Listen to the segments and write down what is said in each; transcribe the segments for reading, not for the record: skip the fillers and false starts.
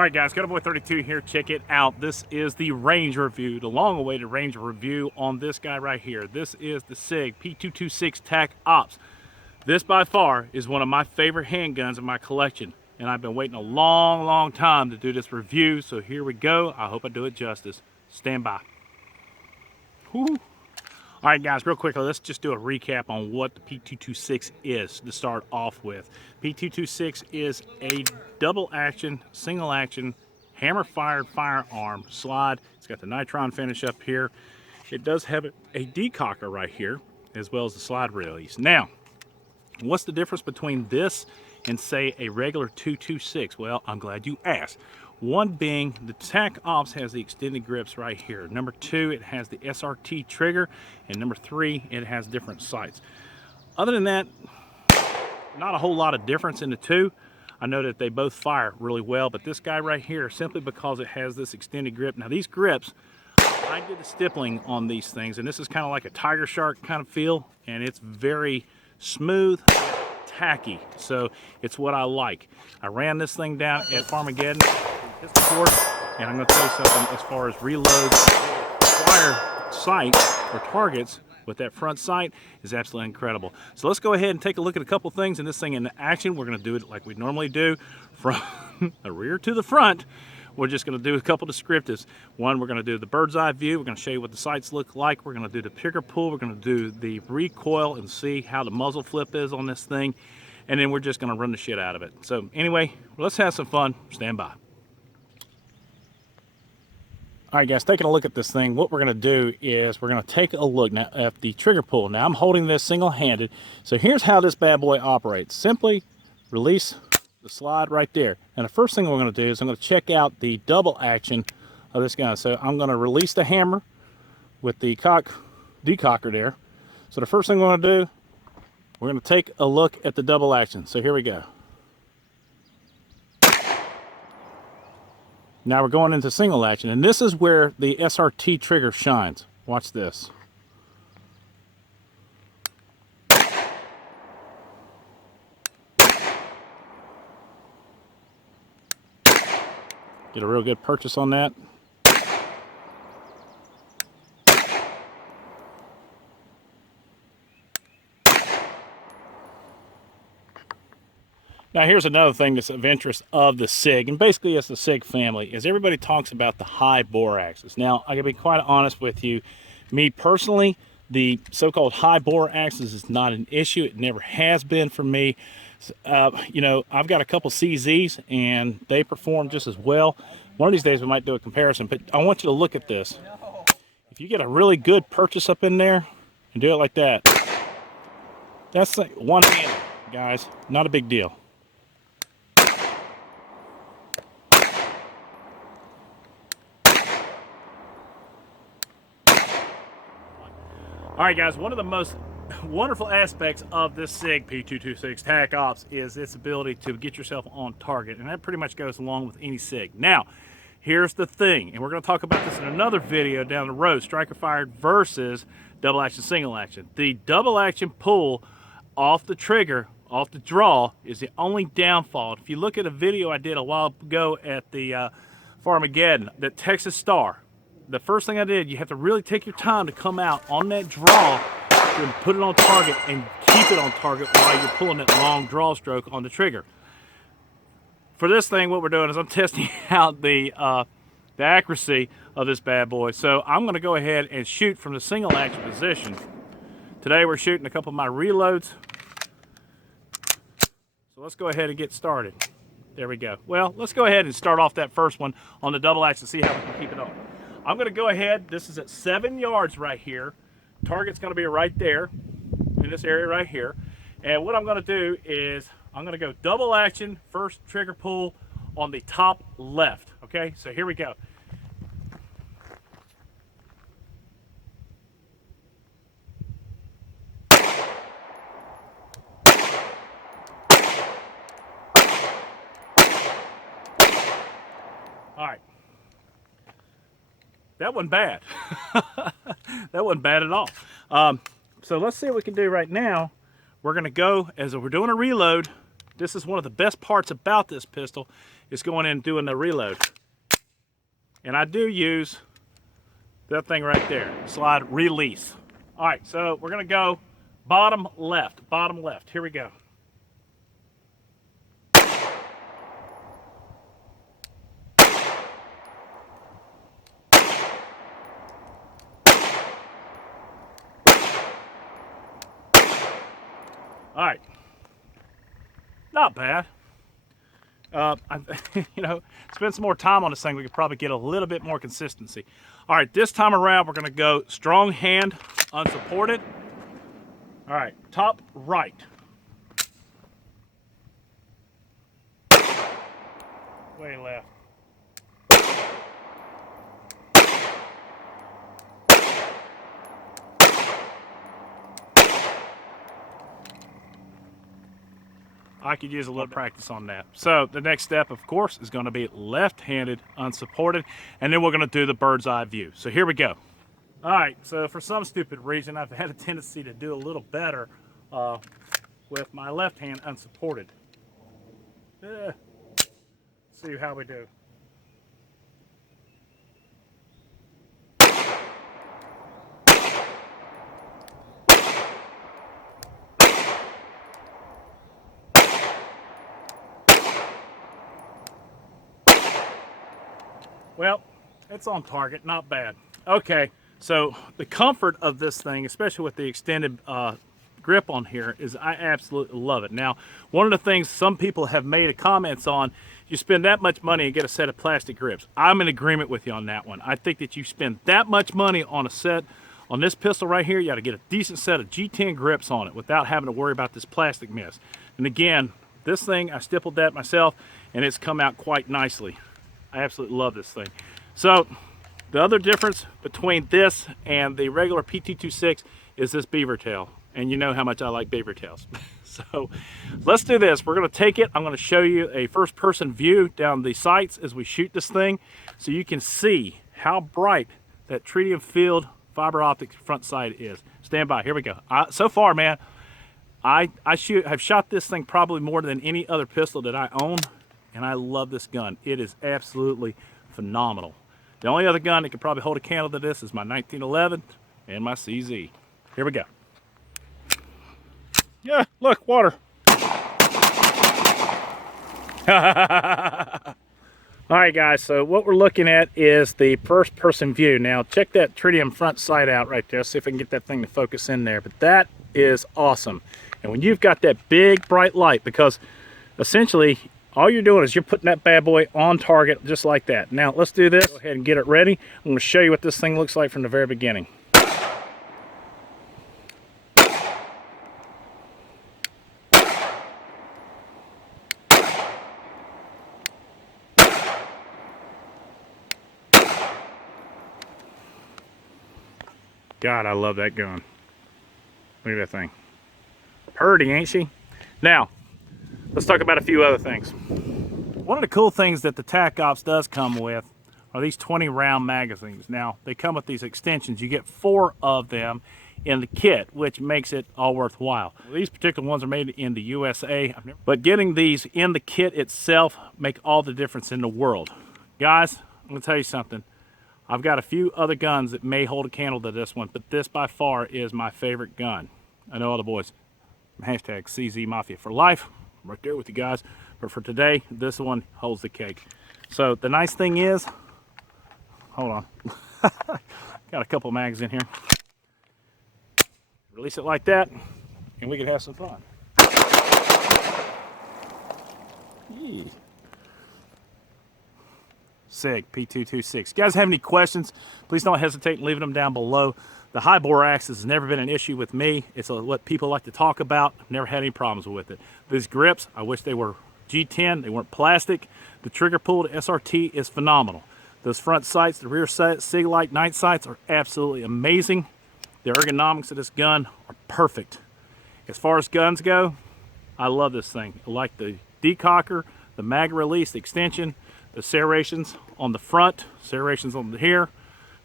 All right, guys, Boy32 here. Check it out. This is the range review, the long-awaited range review on this guy right here. This is the Sig P226 TACOPS. This, by far, is one of my favorite handguns in my collection, and I've been waiting a long time to do this review, so here we go. I hope I do it justice. Stand by. Whew. All right, guys, real quickly, let's just do a recap on what the P226 is to start off with. P226 is a double action, single action, hammer fired firearm slide. It's got the nitron finish up here. It does have a decocker right here, as well as the slide release. Now, what's the difference between this and, say, a regular 226? Well, I'm glad you asked. One being the TACOPS has the extended grips right here. Number two, it has the SRT trigger. And number three, it has different sights. Other than that, not a whole lot of difference in the two. I know that they both fire really well, but this guy right here, simply because it has this extended grip. Now these grips, I did the stippling on these things, and this is kind of like a tiger shark kind of feel, and it's very smooth, tacky, so it's what I like. I ran this thing down at Farmageddon, and I'm going to tell you something as far as reloads, fire sight or targets with that front sight is absolutely incredible. So let's go ahead and take a look at a couple things in this thing in action. We're going to do it like we normally do, from the rear to the front. We're just going to do a couple descriptives. One, we're going to do the bird's eye view. We're going to show you what the sights look like. We're going to do the trigger pull. We're going to do the recoil and see how the muzzle flip is on this thing. And then we're just going to run the shit out of it. So anyway, let's have some fun. Stand by. All right, guys, taking a look at this thing, what we're going to do is we're going to take a look now at the trigger pull. Now, I'm holding this single-handed. So here's how this bad boy operates. Simply release the slide right there. And the first thing we're going to do is I'm going to check out the double action of this guy. So I'm going to release the hammer with the decocker there. So the first thing we're going to do, we're going to take a look at the double action. So here we go. Now we're going into single action, and this is where the SRT trigger shines. Watch this. Get a real good purchase on that. Now here's another thing that's of interest of the Sig, and basically it's the Sig family, is everybody talks about the high bore axis. Now, I gotta be quite honest with you, me personally, the so-called high bore axis is not an issue. It never has been for me. You know, I've got a couple CZs and they perform just as well. One of these days we might do a comparison, but I want you to look at this. If you get a really good purchase up in there and do it like that, that's like one hand, guys, not a big deal. All right, guys, one of the most wonderful aspects of this Sig P226 TACOPS is its ability to get yourself on target, and that pretty much goes along with any Sig. Now, here's the thing, and we're going to talk about this in another video down the road, striker fired versus double action, single action. The double action pull off the trigger, off the draw, is the only downfall. If you look at a video I did a while ago at the Farmageddon, the Texas Star, the first thing I did, you have to really take your time to come out on that draw and put it on target and keep it on target while you're pulling that long draw stroke on the trigger. For this thing, what we're doing is I'm testing out the accuracy of this bad boy. So I'm going to go ahead and shoot from the single action position. Today we're shooting a couple of my reloads. So let's go ahead and get started. There we go. Well, let's go ahead and start off that first one on the double action, see how we can keep it on. I'm going to go ahead, this is at 7 yards right here. Target's going to be right there, in this area right here. And what I'm going to do is, I'm going to go double action, first trigger pull on the top left. Okay, so here we go. All right. That wasn't bad. That wasn't bad at all. So let's see what we can do right now. We're going to go, as we're doing a reload, This is one of the best parts about this pistol, is going in and doing the reload. And I do use that thing right there, slide release. All right, so we're gonna go bottom left, here we go. All right, not bad. You know, spend some more time on this thing, we could probably get a little bit more consistency. All right, this time around, we're gonna go strong hand, unsupported. All right, top right. Way left. I could use a little practice on that. So the next step, of course, is going to be left-handed, unsupported, and then we're going to do the bird's eye view. So here we go. All right, so for some stupid reason, I've had a tendency to do a little better with my left hand unsupported. See how we do. Well, it's on target, not bad. Okay, so the comfort of this thing, especially with the extended grip on here, is I absolutely love it. Now, one of the things some people have made comments on, you spend that much money and get a set of plastic grips. I'm in agreement with you on that one. I think that you spend that much money on a set, on this pistol right here, you got to get a decent set of G10 grips on it without having to worry about this plastic mess. And again, this thing, I stippled that myself, and it's come out quite nicely. I absolutely love this thing. So the other difference between this and the regular P226 is this beaver tail. And you know how much I like beaver tails. So let's do this. We're gonna take it. I'm gonna show you a first person view down the sights as we shoot this thing, so you can see how bright that tritium field fiber optic front sight is. Stand by, here we go. So far, man, I've shot this thing probably more than any other pistol that I own. And I love this gun. It is absolutely phenomenal. The only other gun that could probably hold a candle to this is my 1911 and my CZ. Here we go. Yeah, look, water. All right, guys, so what we're looking at is the first person view. Now, check that tritium front sight out right there. See if I can get that thing to focus in there. But that is awesome. And when you've got that big, bright light, because essentially, all you're doing is you're putting that bad boy on target just like that. Now let's do this. Go ahead and get it ready. I'm going to show you what this thing looks like from the very beginning. God, I love that gun. Look at that thing. Purdy, ain't she? Now, let's talk about a few other things. One of the cool things that the TACOPS does come with are these 20 round magazines. Now, they come with these extensions. You get 4 of them in the kit, which makes it all worthwhile. These particular ones are made in the USA, but getting these in the kit itself make all the difference in the world. Guys, I'm gonna tell you something. I've got a few other guns that may hold a candle to this one, but this by far is my favorite gun. I know all the boys. Hashtag CZ Mafia for life. I'm right there with you guys. But for today, this one holds the cake. So the nice thing is, hold on. Got a couple mags in here. Release it like that, and we can have some fun. Yee. Sig P226. Guys, have any questions? Please don't hesitate in leaving them down below. The high bore axis has never been an issue with me. It's what people like to talk about. I've never had any problems with it. These grips, I wish they were G10. They weren't plastic. The trigger pull to SRT is phenomenal. Those front sights, the rear Sig Light night sights are absolutely amazing. The ergonomics of this gun are perfect. As far as guns go, I love this thing. I like the decocker, the mag release, the extension, the serrations on the front, serrations on the here,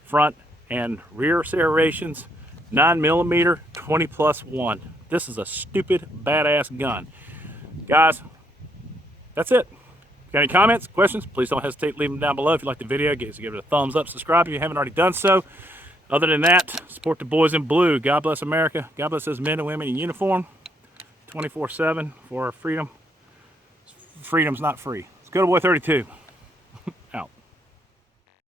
front and rear serrations, 9mm, 20+1. This is a stupid, badass gun. Guys, That's it. Got any comments, questions? Please don't hesitate to leave them down below. If you like the video, give it a thumbs up, subscribe if you haven't already done so. Other than that, support the boys in blue. God bless America. God bless those men and women in uniform 24/7 for our freedom. Freedom's not free. Let's go to Boy 32.